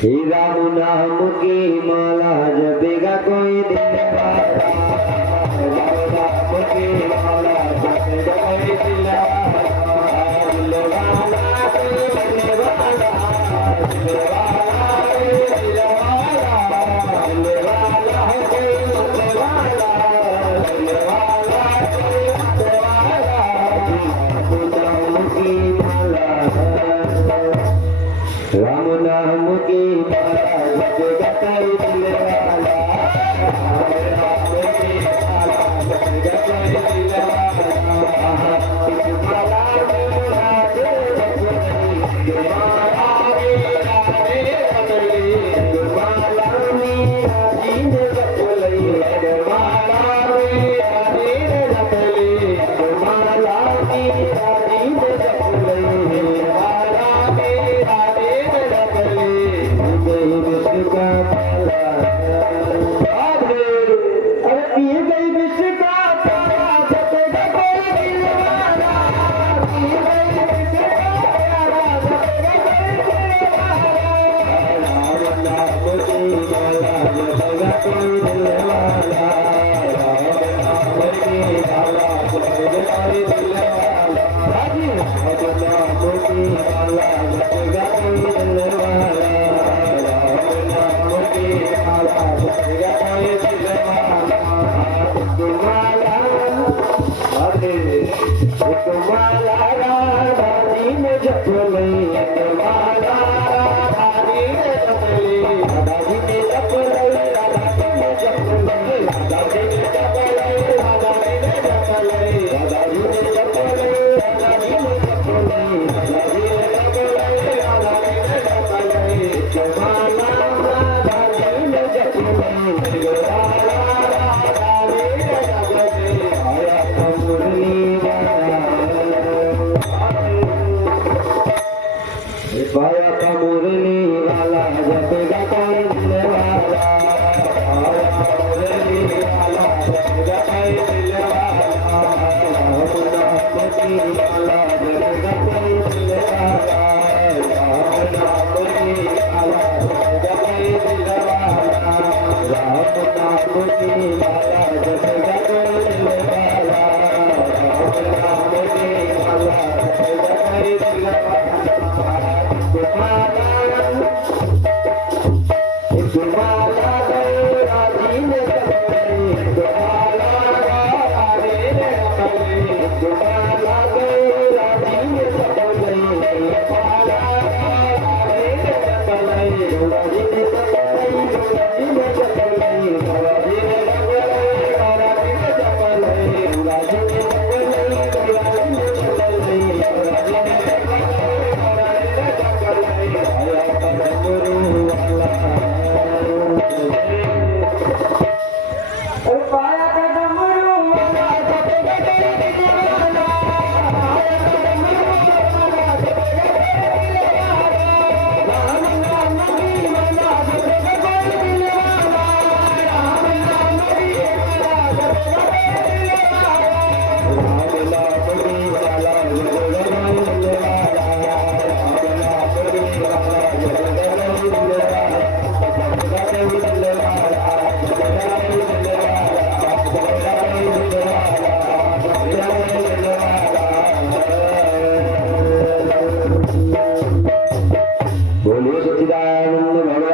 हे राम नाम की माला जपेगा कोई दिन वाला, राम नाम की माला जपेगा कोई दिन वाला, दिल वाला कोई दिल वाला, दिल वाला कोई दिल वाला, दिल वाला कोई दिल वाला, दिल वाला कोई दिल वाला, राम नाम की माला, राम नाम की माला जपेगा कोई दिल वाला, राम नाम की माला जपेगा कोई दिल वाला, इस माला मेरा दिल जपली, माला मेरा दिल जपली, माला मेरा दीन जपली, माला मेरा दीन जपली, माला मेरा दीन जपली, माला मेरा दीन जपली, गई विश्व का पाला, अरे पिए गई विश्व का पाला, जपेगा कोई दिल वाला, पिए गई विश्व का पाला, जपेगा कोई दिल वाला, राम नाम की माला जपेगा कोई दिल वाला, राम नाम की माला जपेगा कोई दिल वाला, राम नाम की माला जपेगा कोई दिल वाला, राम नाम की माला जपेगा कोई दिल वाला, तुम्हारा अरे तुम्हारा राधाजी ने जपली, तुम्हारा राधाजी ने जपली, राधाजी ने जपली, राधाजी ने जपली, राधाजी ने जपली, राधाजी ने जपली, राधाजी ने जपली, राधाजी ने जपली, राधाजी ने जपली, राधाजी ने जपली, तुम्हारा राधाजी ने जपली, तुम्हारा राधाजी ने जपली, आया तो मुरली वाला, पाया का मुरली वाला जपेगा कोई दिल वाला, पाया मुरली वाला जपेगा कोई दिल वाला, राम नाम की माला जपेगा कोई दिल वाला, राम नाम की माला जपेगा कोई दिल वाला, राम नाम की माला जपेगा कोई दिल वाला, राम नाम की माला जपेगा कोई दिल वाला, तुम्हारा तेरा दीन जपली, तुम्हारा राधे ने जपली, तुम्हारा तेरा दीन जपली, तुम्हारा राधे ने जपली, राधे ने जपली, राधे ने जपली, राधे ने जपली, राधे ने जपली, राधे ने जपली, राधे ने जपली, राधे ने जपली, आया कदमरू वाला, पाया का डमरू वाला जपेगा कोई दिल वाला, पाया का डमरू वाला जपेगा कोई दिल वाला, राम नाम की माला जपेगा कोई दिल वाला, राम नाम की माला जपेगा कोई दिल वाला, राम नाम की माला जपेगा कोई दिल वाला, राम नाम की माला जपेगा कोई दिल वाला, जपेगा कोई दिल वाला, जपेगा कोई दिल बोलिए सच्चिदानंद भगवान